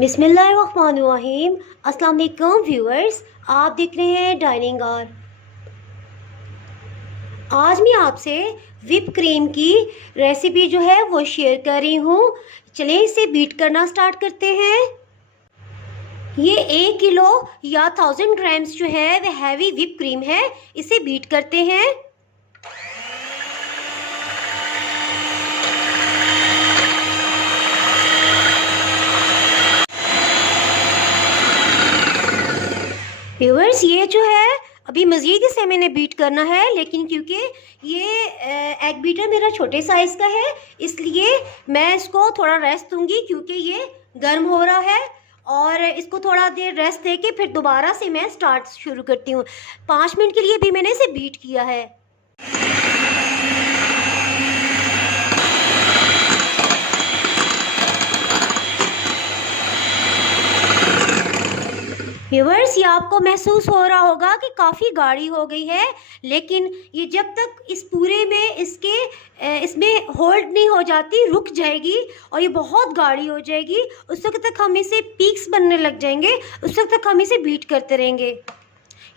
बिस्मिल्लाहिर्रहमानिर्रहीम। अस्सलाम वालेकुम व्यूअर्स, आप देख रहे हैं डाइनिंग आवर। आज मैं आपसे विप क्रीम की रेसिपी जो है वो शेयर कर रही हूँ। चलें इसे बीट करना स्टार्ट करते हैं। ये 1 किलो या 1000 ग्राम्स जो है वह हैवी विप क्रीम है। इसे बीट करते हैं। व्यूअर्स, ये जो है अभी मज़ीद इसे मैंने बीट करना है, लेकिन क्योंकि ये एग बीटर मेरा छोटे साइज़ का है इसलिए मैं इसको थोड़ा रेस्ट दूंगी, क्योंकि ये गर्म हो रहा है और इसको थोड़ा देर रेस्ट दे के फिर दोबारा से मैं स्टार्ट शुरू करती हूँ। 5 मिनट के लिए भी मैंने इसे बीट किया है। व्यूअर्स, ये आपको महसूस हो रहा होगा कि काफ़ी गाढ़ी हो गई है, लेकिन ये जब तक इस पूरे में इसमें होल्ड नहीं हो जाती रुक जाएगी और ये बहुत गाढ़ी हो जाएगी। उस वक्त तक हम इसे पीक्स बनने लग जाएंगे, उस वक्त तक हम इसे बीट करते रहेंगे।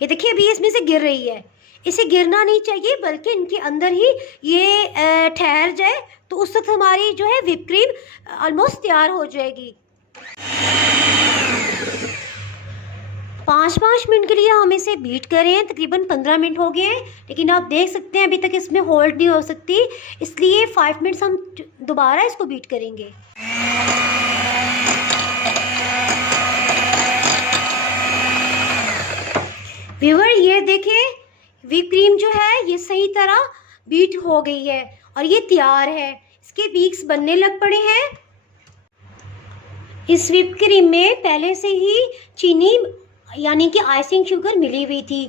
ये देखिए अभी इसमें से गिर रही है। इसे गिरना नहीं चाहिए, बल्कि इनके अंदर ही ये ठहर जाए तो उस वक्त हमारी जो है विप क्रीम ऑलमोस्ट तैयार हो जाएगी। 5-5 मिनट के लिए हम इसे बीट करें। तकरीबन 15 मिनट हो गए हैं, लेकिन आप देख सकते हैं अभी तक इसमें होल्ड नहीं हो सकती, इसलिए 5 मिनट्स हम दोबारा इसको बीट करेंगे। व्यूअर, ये देखें विप क्रीम जो है ये सही तरह बीट हो गई है और ये तैयार है। इसके पीक्स बनने लग पड़े हैं। इस विप क्रीम में पहले से ही चीनी यानी कि आइसिंग शुगर मिली हुई थी।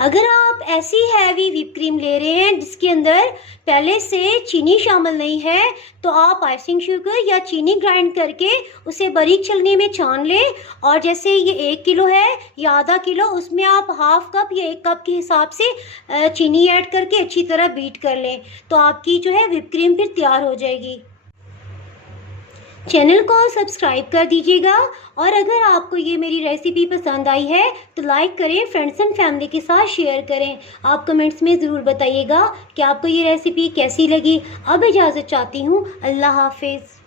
अगर आप ऐसी हैवी विप क्रीम ले रहे हैं जिसके अंदर पहले से चीनी शामिल नहीं है, तो आप आइसिंग शुगर या चीनी ग्राइंड करके उसे बारीक छलनी में छान लें। और जैसे ये 1 किलो है या आधा किलो, उसमें आप हाफ कप या 1 कप के हिसाब से चीनी ऐड करके अच्छी तरह बीट कर लें, तो आपकी जो है विप क्रीम फिर तैयार हो जाएगी। चैनल को सब्सक्राइब कर दीजिएगा और अगर आपको ये मेरी रेसिपी पसंद आई है तो लाइक करें, फ्रेंड्स एंड फैमिली के साथ शेयर करें। आप कमेंट्स में ज़रूर बताइएगा कि आपको ये रेसिपी कैसी लगी। अब इजाज़त चाहती हूँ। अल्लाह हाफिज़।